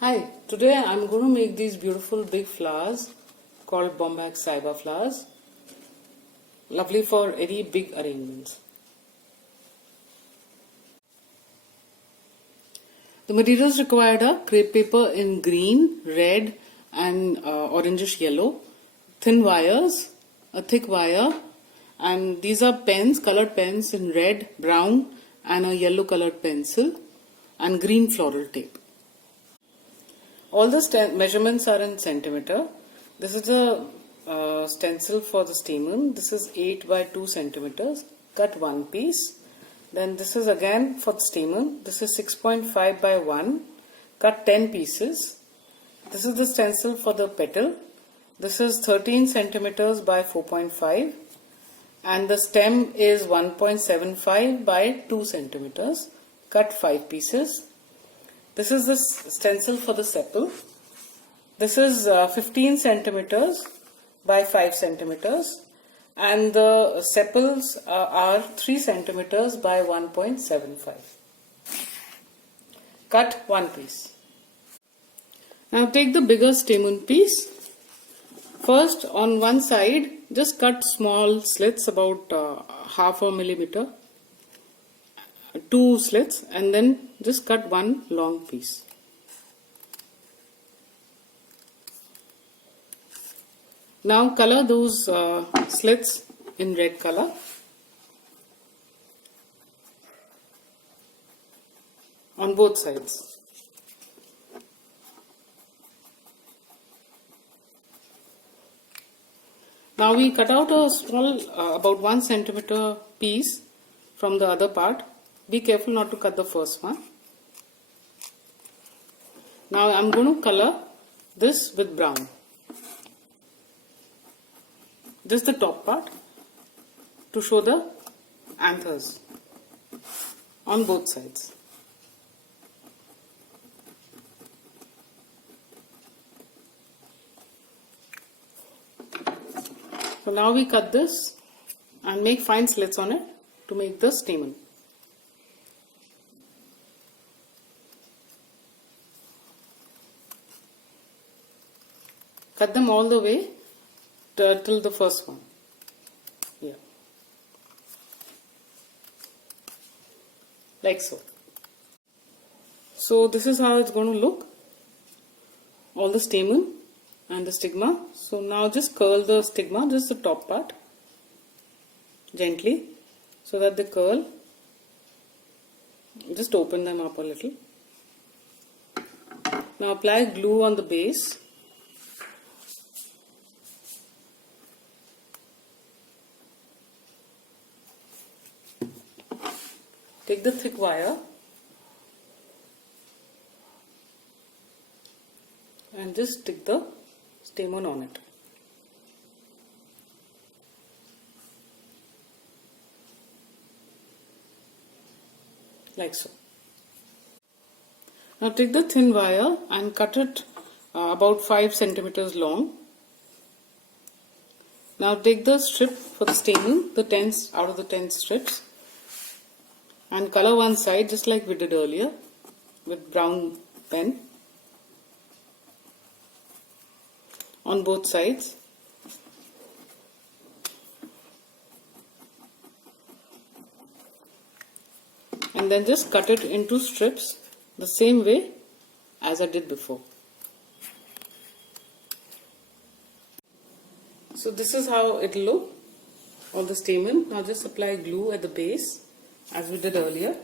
Hi, today I'm going to make these beautiful big flowers called Bombax Ceiba flowers. Lovely for any big arrangements. The materials required are crepe paper in green, red and orangish yellow, thin wires, a thick wire, and these are pens, colored pens in red, brown and a yellow colored pencil, and green floral tape. All the measurements are in centimeter. This is the stencil for the stamen. This is 8 by 2 centimeters. Cut one piece. Then this is again for the stamen. This is 6.5 by 1. Cut 10 pieces. This is the stencil for the petal. This is 13 centimeters by 4.5. And the stem is 1.75 by 2 centimeters. Cut 5 pieces. This is the stencil for the sepal. This is 15 centimeters by 5 centimeters and the sepals are 3 centimeters by 1.75. Cut one piece. Now take the bigger stamen piece. First on one side just cut small slits about half a millimeter. 2 slits and then just cut one long piece. Now color those slits in red color. On both sides. Now we cut out a small about 1 centimeter piece from the other part. Be careful not to cut the first one. Now I am going to color this with brown. Just the top part to show the anthers on both sides. So now we cut this and make fine slits on it to make the stamen. Cut them all the way till the first one. Yeah. Like so. So this is how it's going to look. All the stamen and the stigma. So now just curl the stigma, just the top part. Gently. So that they curl. Just open them up a little. Now apply glue on the base. Take the thick wire and just stick the stamen on it. Like so. Now take the thin wire and cut it about 5 centimeters long. Now take the strip for the stamen, the 10 out of the 10 strips. And color one side just like we did earlier with brown pen on both sides. And then just cut it into strips the same way as I did before. So this is how it will look on the stamen. Now just apply glue at the base as we did earlier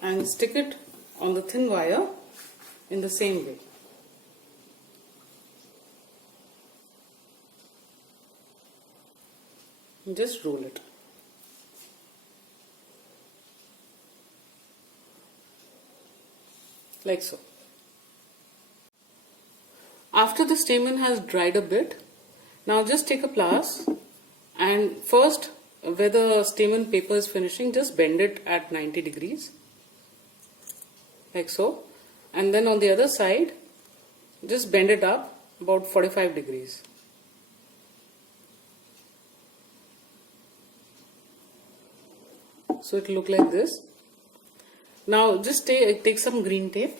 and stick it on the thin wire in the same way. And just roll it. Like so. After the stamen has dried a bit, now just take a pliers and first where the stamen paper is finishing, just bend it at 90 degrees like so, and then on the other side just bend it up about 45 degrees. So it will look like this. Now just take some green tape.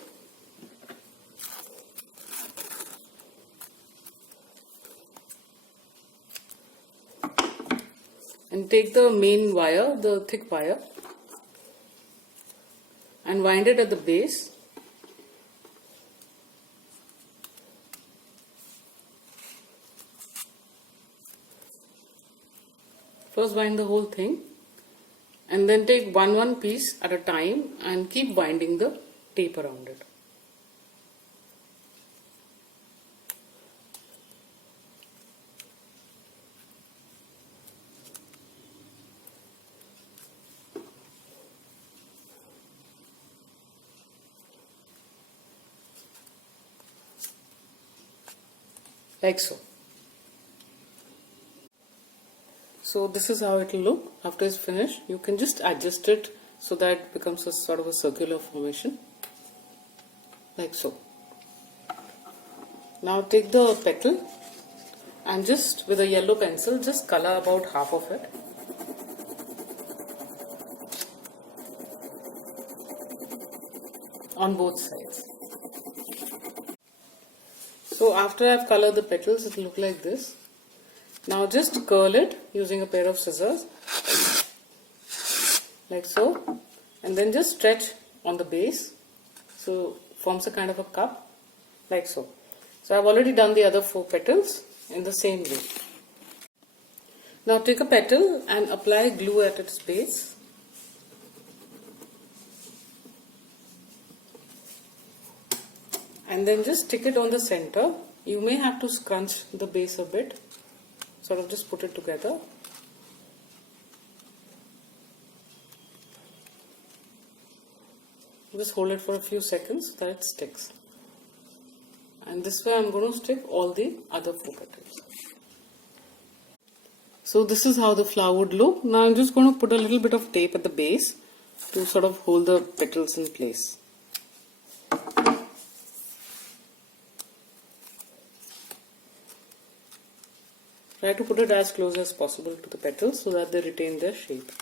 And take the main wire, the thick wire, and wind it at the base. First wind the whole thing, and then take one piece at a time and keep winding the tape around it. Like so. So this is how it will look after it's finished. You can just adjust it so that it becomes a sort of a circular formation, like so. Now take the petal and just with a yellow pencil just color about half of it. On both sides. So after I've colored the petals, it will look like this. Now just curl it using a pair of scissors, like so, and then just stretch on the base, so forms a kind of a cup, like so. So I've already done the other 4 petals in the same way. Now take a petal and apply glue at its base. And then just stick it on the center. You may have to scrunch the base a bit. Sort of just put it together. Just hold it for a few seconds so that it sticks. And this way I'm going to stick all the other 4 petals. So this is how the flower would look. Now I'm just going to put a little bit of tape at the base to sort of hold the petals in place. Try to put it as close as possible to the petals so that they retain their shape.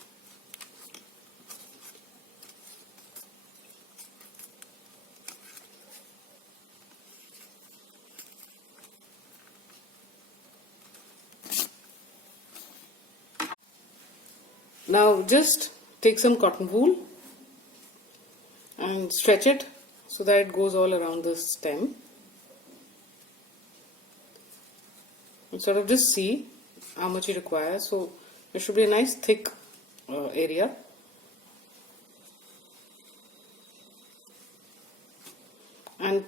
Now just take some cotton wool and stretch it so that it goes all around the stem. And sort of just see how much you require. So there should be a nice thick area. And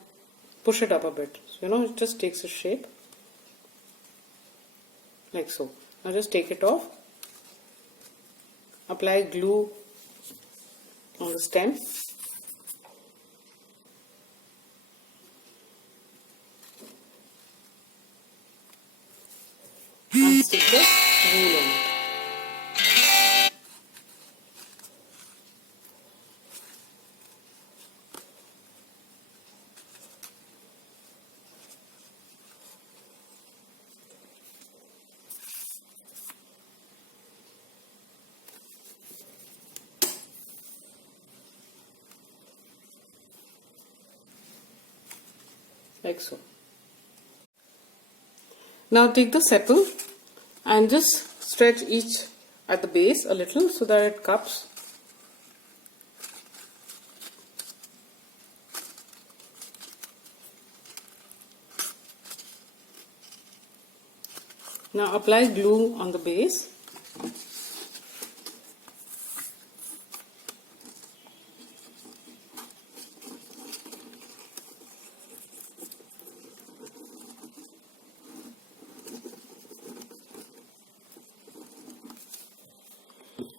push it up a bit. So it just takes a shape. Like so. Now just take it off. Apply glue on the stem. And stick the wool on it. Like so. Now take the sepal and just stretch each at the base a little so that it cups. Now apply glue on the base.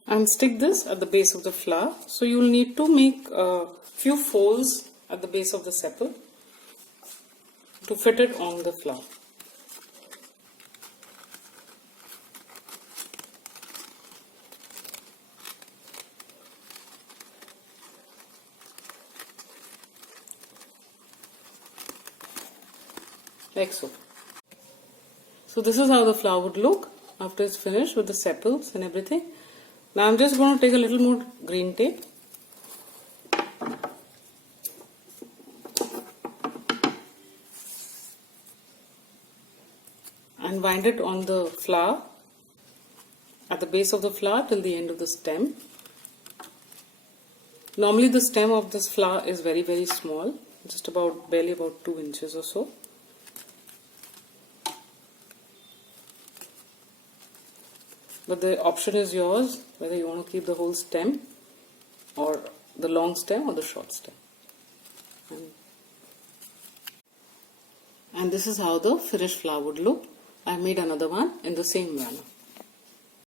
And stick this at the base of the flower. So you will need to make a few folds at the base of the sepal to fit it on the flower. Like so. So this is how the flower would look after it's finished with the sepals and everything. Now I'm just going to take a little more green tape and wind it on the flower, at the base of the flower till the end of the stem. Normally the stem of this flower is very small, just about barely about 2 inches or so. But the option is yours whether you want to keep the whole stem or the long stem or the short stem. And this is how the finished flower would look. I made another one in the same manner.